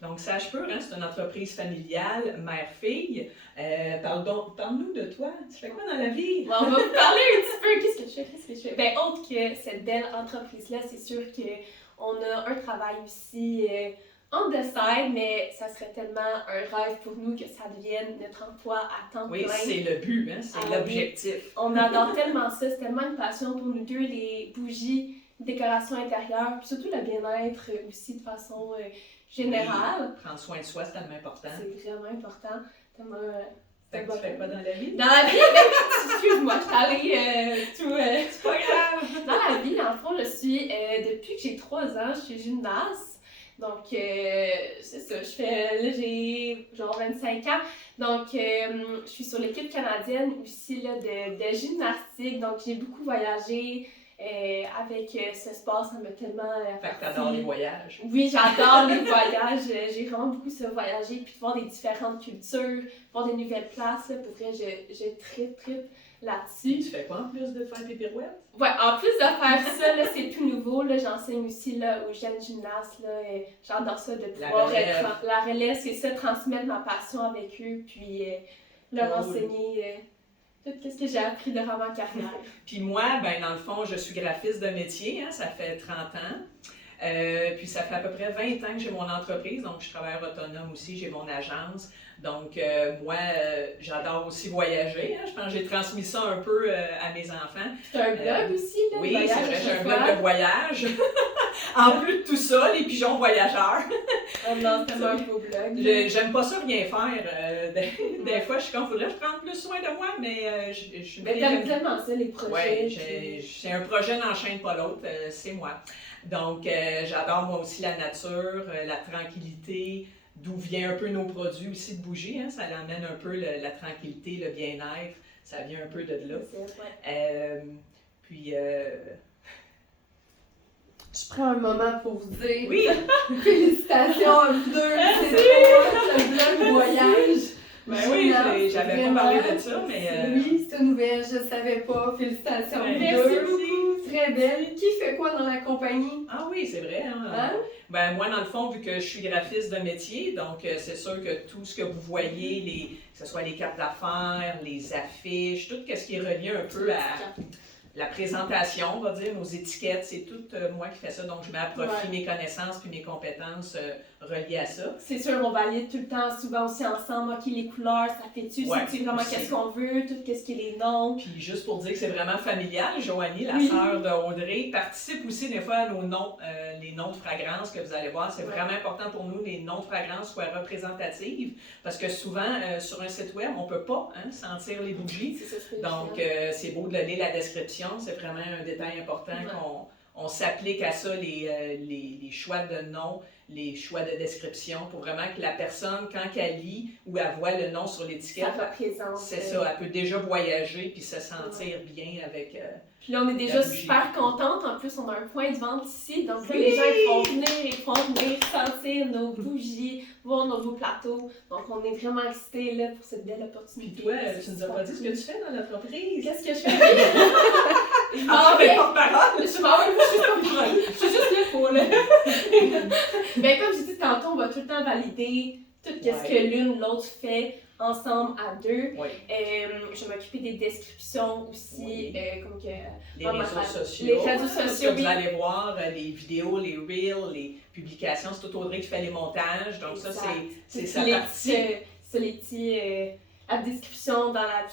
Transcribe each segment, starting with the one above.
Donc, Sache-Pur, hein, c'est une entreprise familiale, mère-fille. Parle-nous de toi. Tu fais quoi dans la vie? Bon, on va vous parler un petit peu. Qu'est-ce que je fais? Ben, autre que cette belle entreprise-là, c'est sûr qu'on a un travail aussi on the side, mais ça serait tellement un rêve pour nous que ça devienne notre emploi à temps plein. Oui, c'est le but, hein, c'est l'objectif. On adore tellement ça, c'est tellement une passion pour nous deux, les bougies, les décorations intérieures, puis surtout le bien-être aussi de façon générale. Oui, prendre soin de soi, c'est tellement important. C'est vraiment important. Tellement, fait que tu fais quoi dans la vie? Dans la vie, excuse-moi, je suis allée C'est pas grave! Dans la vie, en fond, je suis, depuis que j'ai 3 ans, je suis gymnaste. Donc, c'est ça, là, j'ai genre 25 ans. Donc, je suis sur l'équipe canadienne aussi là, de gymnastique. Donc, j'ai beaucoup voyagé avec ce sport, ça m'a tellement Fait que t'adores les voyages. Oui, j'adore les voyages. J'ai vraiment beaucoup ça, voyager, puis de voir des différentes cultures, voir des nouvelles places. Là. Pour vrai, je tripe là-dessus. Tu fais quoi en plus de faire tes pirouettes? Ouais, en plus de faire ça, là, c'est tout nouveau. Là, j'enseigne aussi là, aux jeunes gymnastes. Là, et j'adore ça de pouvoir la relève, c'est ça, transmettre ma passion avec eux, puis leur enseigner tout ce que j'ai appris durant ma carrière. Puis moi, ben dans le fond, je suis graphiste de métier, hein, ça fait 30 ans. Puis ça fait à peu près 20 ans que j'ai mon entreprise, donc je travaille autonome aussi, j'ai mon agence. Donc moi, j'adore aussi voyager. Hein. Je pense que j'ai transmis ça un peu à mes enfants. Tu as un blog aussi, là? Oui, c'est vrai, j'ai un blog de voyage. En plus de tout ça, les pigeons voyageurs. Oh non, c'est tellement un beau blog. J'aime pas ça rien faire. Des fois, je suis comme, faudrait que je prenne plus soin de moi, mais je suis... Mais t'aimes tellement ça, les projets. Oui, c'est un projet n'enchaîne pas l'autre, c'est moi. Donc, j'adore moi aussi la nature, la tranquillité, d'où vient un peu nos produits aussi de bougies, hein, ça amène un peu la tranquillité, le bien-être, ça vient un peu de là. Puis... Je prends un moment pour vous dire oui. Félicitations à vous deux, c'est le blog voyage. Ben oui, j'avais pas parlé de ça, mais... Oui, c'est une nouvelle, je ne savais pas. Félicitations à vous Merci deux. beaucoup. Très belle. Qui fait quoi dans la compagnie? Ah oui, c'est vrai. Hein? Ben moi, dans le fond, vu que je suis graphiste de métier, donc c'est sûr que tout ce que vous voyez, que ce soit les cartes d'affaires, les affiches, tout ce qui est relié un peu à la présentation, on va dire, nos étiquettes, c'est tout moi qui fais ça. Donc, je mets à profit mes connaissances puis mes compétences reliées à ça. C'est sûr, on valide tout le temps, souvent aussi ensemble, OK, les couleurs, ça fait-tu, c'est-tu vraiment qu'est-ce qu'on veut, tout qu'est-ce qui est les noms. Puis juste pour dire que c'est vraiment familial, Joanie, la sœur de Audrey, participe aussi des fois à nos noms, les noms de fragrances que vous allez voir. C'est vraiment important pour nous que les noms de fragrances soient représentatifs, parce que souvent, sur un site web, on ne peut pas sentir les bougies. Donc, c'est beau de lire la description, c'est vraiment un détail important qu'on s'applique à ça, les choix de noms, les choix de description, pour vraiment que la personne, quand elle lit ou elle voit le nom sur l'étiquette, c'est ça, elle peut déjà voyager puis se sentir bien avec... Puis là, on est déjà super contente. En plus, on a un point de vente ici. Donc là, les gens ils vont venir sentir nos bougies, voir nos beaux plateaux. Donc, on est vraiment excités là, pour cette belle opportunité. Puis toi, tu nous as pas dit ce que tu fais dans l'entreprise. Qu'est-ce que je fais? porte-parole! Je suis juste là pour là. Ben, comme j'ai dit tantôt, on va tout le temps valider tout ce que l'une l'autre fait ensemble à deux. Oui. Je vais m'occuper des descriptions aussi, comme que... Les réseaux sociaux. Les réseaux sociaux, vous allez voir, les vidéos, les reels, les publications, c'est tout Audrey qui fait les montages. Donc ça, c'est sa partie. C'est les petits... la description dans la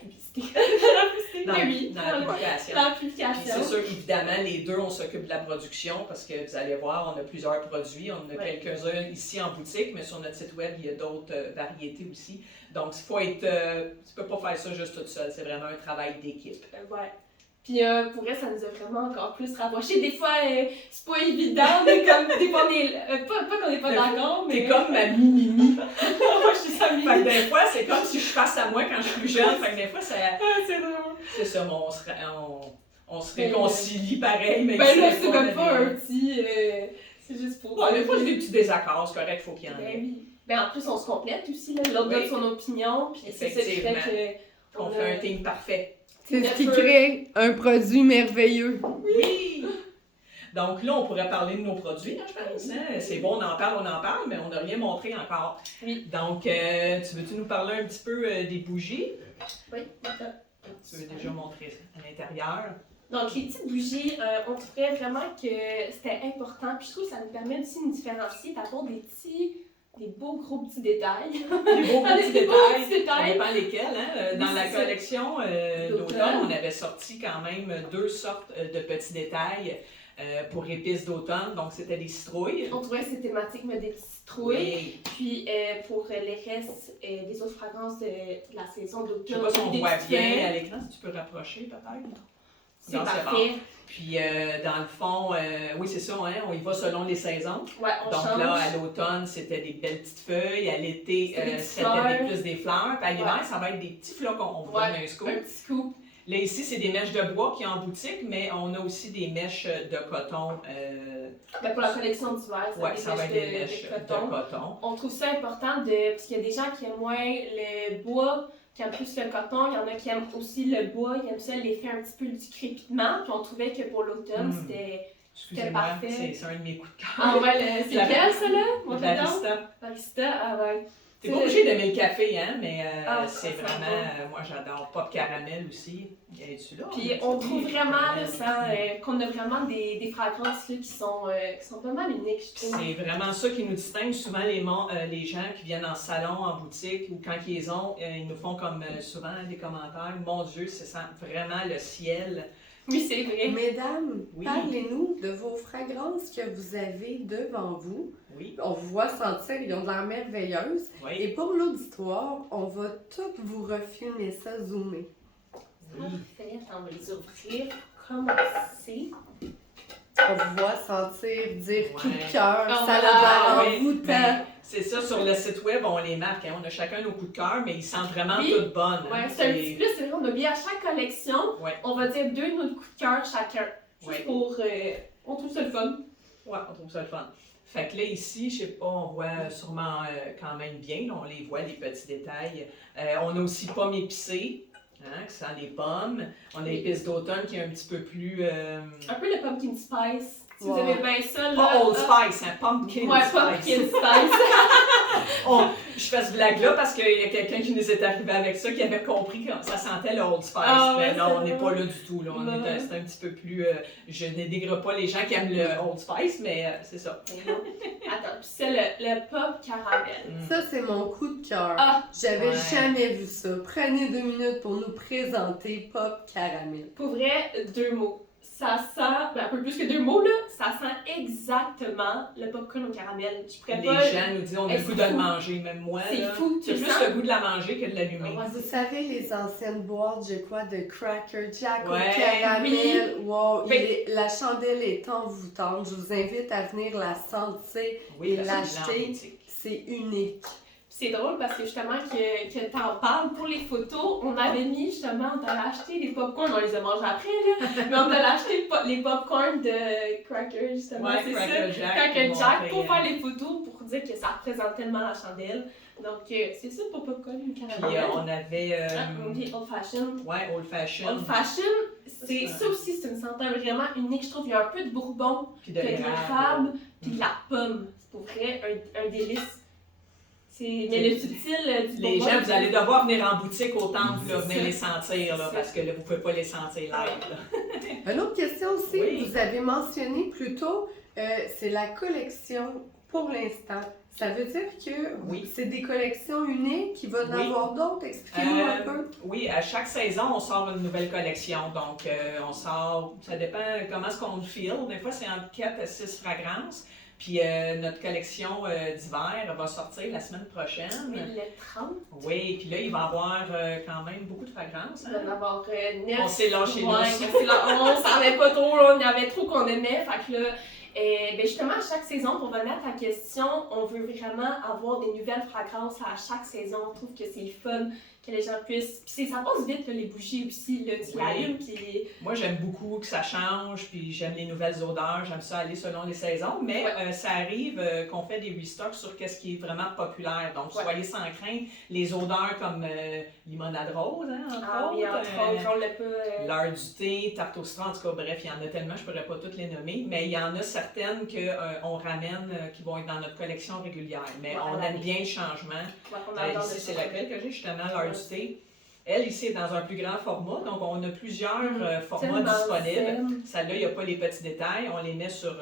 publicité. Dans la publication. Dans la publication. Puis c'est sûr, évidemment, les deux, on s'occupe de la production parce que vous allez voir, on a plusieurs produits. On en a quelques-uns ici en boutique, mais sur notre site web, il y a d'autres variétés aussi. Donc, il faut être... tu peux pas faire ça juste toute seule. C'est vraiment un travail d'équipe. Ouais. Puis pour elle, ça nous a vraiment encore plus rapprochés. Des fois, c'est pas évident, mais comme des fois, pas qu'on n'est pas d'accord, mais... T'es comme ma mini-mimi. Moi, je suis sa mimi. Fait que des fois, c'est comme si je fasse à moi quand je suis plus jeune. Fait que des fois, ça... c'est drôle. C'est ça, mais on se réconcilie pareil, mais là, c'est même pas un petit... c'est juste pour... Des fois, j'ai des petits désaccords, c'est correct, faut qu'il y en ait. Oui. Ben, en plus, on se complète aussi, là. L'autre donne son opinion, puis c'est ça qui fait que... On fait un team parfait. C'est ce qui crée un produit merveilleux. Oui! Donc là, on pourrait parler de nos produits, hein, je pense. Hein? C'est bon, on en parle, mais on n'a rien montré encore. Oui. Donc, tu veux-tu nous parler un petit peu des bougies? Oui, Tu veux déjà montrer à l'intérieur? Donc, les petites bougies, on trouvait vraiment que c'était important. Puis je trouve que ça nous permet aussi de nous différencier, d'avoir des beaux gros petits détails. Des beaux petits Des beaux détails. petits détails. Ça dépend lesquels. Hein? Dans Oui, la c'est ça. collection D'automne. d'automne, on avait sorti quand même 2 sortes de petits détails pour épices d'automne. Donc, c'était des citrouilles. On trouvait ces thématiques, mais des petites citrouilles. Oui. Puis pour les restes des autres fragrances de la saison Je d'automne. sais pas si on des voit petites bien feuilles. à l'écran, si tu peux rapprocher peut-être. C'est Non, c'est parfait. Puis, dans le fond, oui, c'est ça, hein, on y va selon les saisons. Ouais, on Donc change. là, à l'automne, c'était des belles petites feuilles. À l'été, C'était des c'était fleurs. plus des fleurs. Puis à l'hiver, Ouais. ça va être des petits flocons. On vous Ouais, donne un scoop. un petit scoop. Là, ici, c'est des mèches de bois qui sont en boutique, mais on a aussi des mèches de coton. Ben, pour la collection d'hiver, Ouais, ça va être des mèches de de coton. coton. On trouve ça important parce qu'il y a des gens qui aiment moins le bois, qui aiment plus le coton. Il y en a qui aiment aussi le bois, qui aiment ça l'effet un petit peu du crépitement. Puis on trouvait que pour l'automne, c'était Excusez-moi, parfait. c'est un de mes coups de cœur. Ah ouais, c'est La- quel ça là? Moi, j'adore. Barista. Barista, ah ouais. T'es pas obligé d'aimer le café, hein, mais Ah, c'est ça vraiment, va. moi j'adore pop caramel aussi. Es-tu là? Puis on trouve vraiment là, ça, qu'on a vraiment des fragrances là, qui sont pas mal uniques, je trouve. C'est vraiment ça qui nous distingue. Souvent, les gens qui viennent en salon, en boutique, ou quand ils les ont, ils nous font comme souvent des commentaires. Mon Dieu, ça sent vraiment le ciel. Oui, c'est vrai. Mesdames, Oui. parlez-nous de vos fragrances que vous avez devant vous. Oui, On vous voit sentir, ils ont de l'air merveilleuses. Et oui, pour l'auditoire, on va tout vous refilmer ça, zoomer. oui. Parfait, attends, on va les ouvrir. Commencer. On vous voit sentir, dire coup Ouais. de cœur, Oh, ça a voilà, l'air oui. envoûtant. Ben, c'est ça, sur le site web, on les marque. Hein. On a chacun nos coups de cœur, mais ils sentent vraiment Oui. toutes bonnes. hein. Ouais, c'est un petit plus, c'est vrai, on a mis à chaque collection, Ouais. on va dire 2 de notre coup de cœur chacun. Juste Ouais. pour. On trouve ça le fun. Ouais, on trouve ça le fun. Fait que là, ici, je sais pas, on voit sûrement quand même bien, là, on les voit, les petits détails. On a aussi pommes épicées, hein, qui sent les pommes. On a épices d'automne qui est un petit peu plus... Un peu le pumpkin spice. Si vous Ouais. aimez bien ça, là. Pas Old ah, Spice, hein, pumpkin Ouais, spice. pumpkin spice. Je fais ce blague-là parce qu'il y a quelqu'un qui nous est arrivé avec ça, qui avait compris que ça sentait le Old Spice. Ah ouais, mais non, c'est on n'est vrai. pas là du tout. Là. Non. C'est un petit peu plus... je ne dénigre pas les gens qui aiment le Old Spice, mais c'est ça. Attends, puis c'est le pop caramel. Mm. Ça, c'est mon coup de cœur. Ah, J'avais Ouais. jamais vu ça. Prenez 2 minutes pour nous présenter Pop Caramel. pour vrai, 2 mots. Ça sent, ben, un peu plus que 2 mots, là, ça sent exactement le popcorn au caramel. Je pourrais Les pas. gens nous disent on a Eh, le goût c'est de le fou. manger, même moi. C'est là. fou, tu J'ai plus sens. le goût de la manger que de l'allumer. Ouais, Vous savez, les anciennes boîtes, je crois, de Cracker Jack Ouais. au caramel. Wow, Mais- la chandelle est envoûtante. Je vous invite à venir la sentir. Oui, Et parce que je l'ai en l'acheter. boutique. C'est unique. C'est drôle parce que justement que t'en parles pour les photos, on avait mis justement, on allait acheter des popcorns, on les a mangés après là, mais on allait acheter les popcorns de Cracker justement, Ouais, c'est ça. Cracker Jack. Cracker pour Jack montrer, pour faire les photos pour dire que ça représente tellement la chandelle. Donc c'est ça pour popcorn ou Puis caramel. on avait. Ah, on dit old fashion. Ouais, old fashion. Old fashion, c'est Ça. ça aussi, c'est une senteur vraiment unique. Je trouve qu'il y a un peu de bourbon, Puis de l'érable. l'érable, puis de la pomme. C'est pour vrai un délice. Mais le subtil du Les bourbon, gens, vous allez devoir venir en boutique au temple, là, C'est venir ça. les sentir, là, C'est parce que là, vous ne pouvez pas les sentir live. Là. Une autre question aussi, Oui. vous avez mentionné plus tôt, c'est la collection pour l'instant. Ça veut dire que Oui. c'est des collections uniques, qu'il va y en Oui. avoir d'autres? Expliquez-nous un peu. Oui, à chaque saison, on sort une nouvelle collection. Donc, on sort, ça dépend comment est-ce qu'on le file. Des fois, c'est entre 4 à 6 fragrances. Puis, notre collection d'hiver va sortir la semaine prochaine. Oui, le 30. Oui, puis là, il va y avoir quand même beaucoup de fragrances. Il va y en Hein? avoir 9. On s'est lâché Ouais, là. on savait pas trop, là, il y en avait trop qu'on aimait. Fait que là, Ben justement, à chaque saison, pour revenir à ta question, on veut vraiment avoir des nouvelles fragrances à chaque saison. On trouve que c'est le fun, que les gens puissent... Puis ça passe vite, là, les bougies aussi, là, tu l'allumes, puis... Moi, j'aime beaucoup que ça change, puis j'aime les nouvelles odeurs, j'aime ça aller selon les saisons, mais ça arrive qu'on fait des restocks sur qu'est-ce qui est vraiment populaire. Donc, soyez sans crainte, les odeurs comme limonade rose, hein, entre autres, oui, entre autres, on l'a pas... l'heure du thé, tarte au citron, en tout cas, bref, il y en a tellement, je pourrais pas toutes les nommer, mais il y en a certaines qu'on ramène, qui vont être dans notre collection régulière, mais on aime bien le changement. Ici, c'est laquelle que j'ai, justement, l'heure du thé. Elle, ici, est dans un plus grand format, donc on a plusieurs formats disponibles. Celle-là, il n'y a pas les petits détails, on les met sur,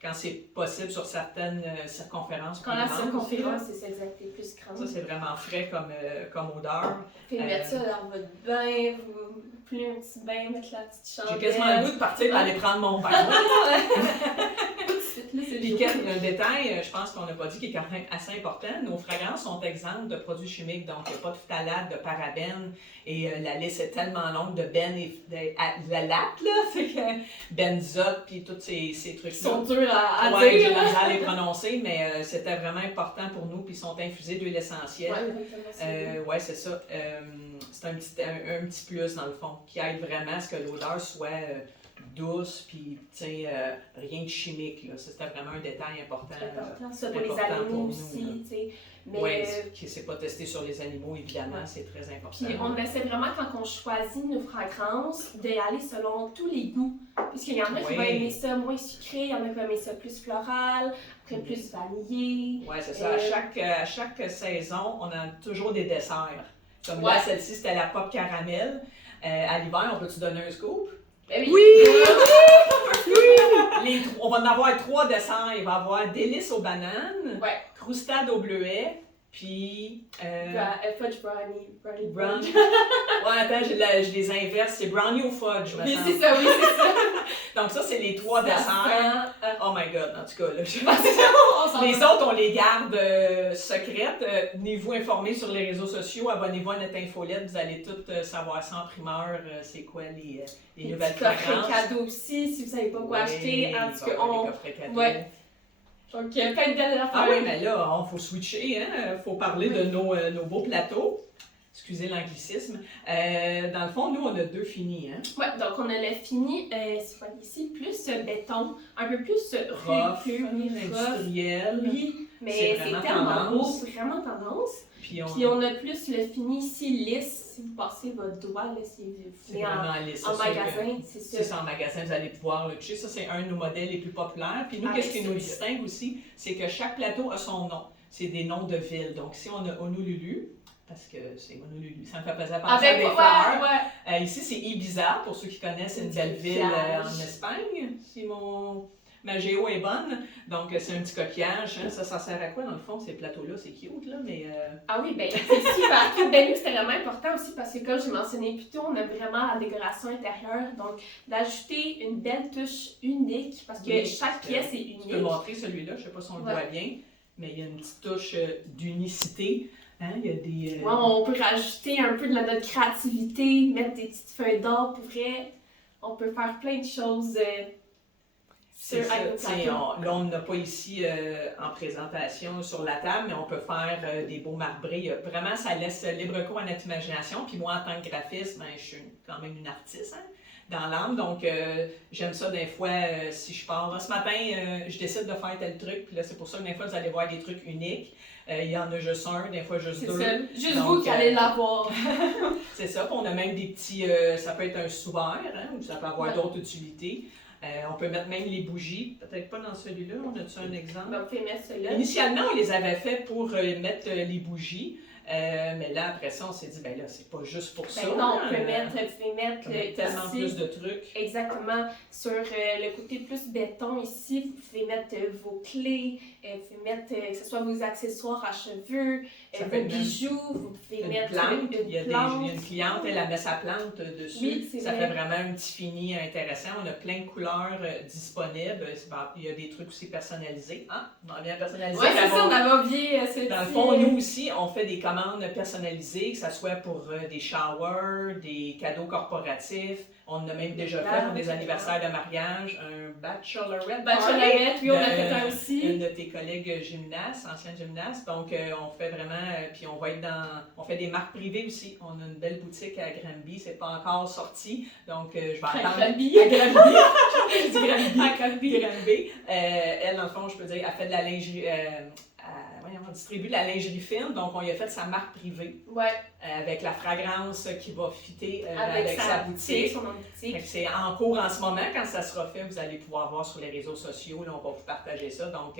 quand c'est possible, sur certaines circonférences. Quand la circonférence, c'est ça, exact, plus grand. Ça, c'est vraiment frais comme odeur. Vous pouvez mettre ça dans votre bain, vous pliez un petit bain, mettre la petite chandelle. J'ai quasiment le goût de partir et aller prendre mon bain. Puis un détail, je pense qu'on n'a pas dit, qui est quand même assez important, nos fragrances sont exemptes de produits chimiques, donc il n'y a pas de phtalate, de parabènes, et la liste est tellement longue de la latte, là, c'est que benzoate, puis tous ces trucs-là. Ils sont durs à dire. J'ai la misère à les prononcer, mais c'était vraiment important pour nous, puis ils sont infusés d'huile essentielle. Ouais, c'est ça. C'est un petit plus, dans le fond, qui aide vraiment à ce que l'odeur soit... douce, puis rien de chimique. Là. C'était vraiment un détail important. C'est important, ça pour les animaux aussi. Oui, c'est pas testé sur les animaux, évidemment, c'est très important. Puis on essaie vraiment, quand on choisit nos fragrances, d'aller selon tous les goûts. Puisqu'il y en a qui vont aimer ça moins sucré, il y en a qui vont aimer ça plus floral, après plus vanillé. Oui, c'est ça. À chaque saison, on a toujours des desserts. Comme là, celle-ci, c'était la pop caramel. À l'hiver, on peut-tu donner un scoop? Oui! On va en avoir 3 desserts. Il va y avoir délices aux bananes, croustade au bleuet, puis... fudge brownie. Ouais, attends, je les inverse. C'est brownie au fudge, me semble. C'est ça, oui, c'est ça. Donc ça, c'est les 3 desserts. Oh my God, en tout cas, là, les autres, autres, on les garde secrètes. Tenez-vous informés sur les réseaux sociaux. Abonnez-vous à notre infolette. Vous allez tout savoir ça en primeur. C'est quoi les nouvelles fragrances. Les cadeaux aussi, si vous savez pas quoi acheter. En tout cas, les coffrets cadeaux. Donc, plein de belles affaires. Ah oui, mais là, il faut switcher. Il faut parler de nos beaux plateaux. Excusez l'anglicisme. Dans le fond, nous, on a 2 finis. Hein? Oui, donc on a le fini, ici, plus béton, un peu plus rough, industriel. Oui, mais c'est tellement beau, vraiment tendance. Puis on a plus le fini ici lisse. Si vous passez votre doigt, là, si vous venez en magasin, c'est ça. Si c'est en magasin, vous allez pouvoir le toucher. Ça, c'est un de nos modèles les plus populaires. Puis nous, qu'est-ce qui nous distingue aussi, c'est que chaque plateau a son nom. C'est des noms de villes. Donc, si on a Honolulu, parce que c'est Honolulu, ça me fait penser à des fleurs. Ici, c'est Ibiza, pour ceux qui connaissent, une belle ville en Espagne. Si ma géo est bonne. Donc, c'est un petit coquillage. Hein. Ça sert à quoi, dans le fond, ces plateaux-là? C'est cute, là, mais... Ah oui, bien, c'est super cute. Ben, nous, c'était vraiment important aussi parce que, comme j'ai mentionné plus tôt, on a vraiment la décoration intérieure. Donc, d'ajouter une belle touche unique, parce que chaque pièce est unique. Tu peux montrer celui-là, je ne sais pas si on le voit bien, mais il y a une petite touche d'unicité. Hein, il y a des, on peut rajouter un peu de notre créativité, mettre des petites feuilles d'or pour vrai. On peut faire plein de choses c'est ça. Là, on n'a pas ici en présentation sur la table, mais on peut faire des beaux marbrés. Vraiment, ça laisse libre cours à notre imagination. Puis moi, en tant que graphiste, je suis quand même une artiste dans l'âme. Donc, j'aime ça des fois, si je pars. Là, ce matin, je décide de faire tel truc. Puis là, c'est pour ça que des fois, vous allez voir des trucs uniques. Il y en a juste un, des fois juste 2. C'est ça. Juste donc, vous qui allez l'avoir. C'est ça. Puis on a même des petits... ça peut être un sous-verre, hein, ou ça peut avoir d'autres utilités. On peut mettre même les bougies, peut-être pas dans celui-là, on a-tu un exemple? On peut mettre celui-là. Initialement, on les avait fait pour mettre les bougies, mais là, après ça, on s'est dit, ben là, c'est pas juste pour ça. Non, on peut mettre tellement plus de trucs. Exactement. Sur le côté plus béton ici, vous pouvez mettre vos clés, vous pouvez mettre que ce soit vos accessoires à cheveux, vos bijoux, vous pouvez mettre plante. Il y a une cliente, elle met sa plante dessus. Oui, ça fait vraiment un petit fini intéressant. On a plein de couleurs disponibles. Il y a des trucs aussi personnalisés. Ah, on a bien personnalisé. Oui, c'est ça, on avait oublié dans le fond, nous aussi, on fait des commandes personnalisées, que ce soit pour des showers, des cadeaux corporatifs. On en a même déjà fait pour des anniversaires de mariage, un bachelorette. Bachelorette, oui, on a de- fait un aussi. Une de tes collègues gymnastes, ancienne gymnaste. Donc, on fait vraiment, puis on va être on fait des marques privées aussi. On a une belle boutique à Granby, c'est pas encore sorti. Donc, je vais attendre. Granby. À Granby. Je dis Granby. À Granby. Granby. Elle, dans le fond, je peux dire, elle fait de la lingerie. On distribue de la lingerie fine, donc on lui a fait sa marque privée Ouais, avec la fragrance qui va fitter avec sa boutique. son nom de Fait boutique. que c'est en cours en ce moment. Quand ça sera fait, vous allez pouvoir voir sur les réseaux sociaux. Là, on va vous partager ça. Donc,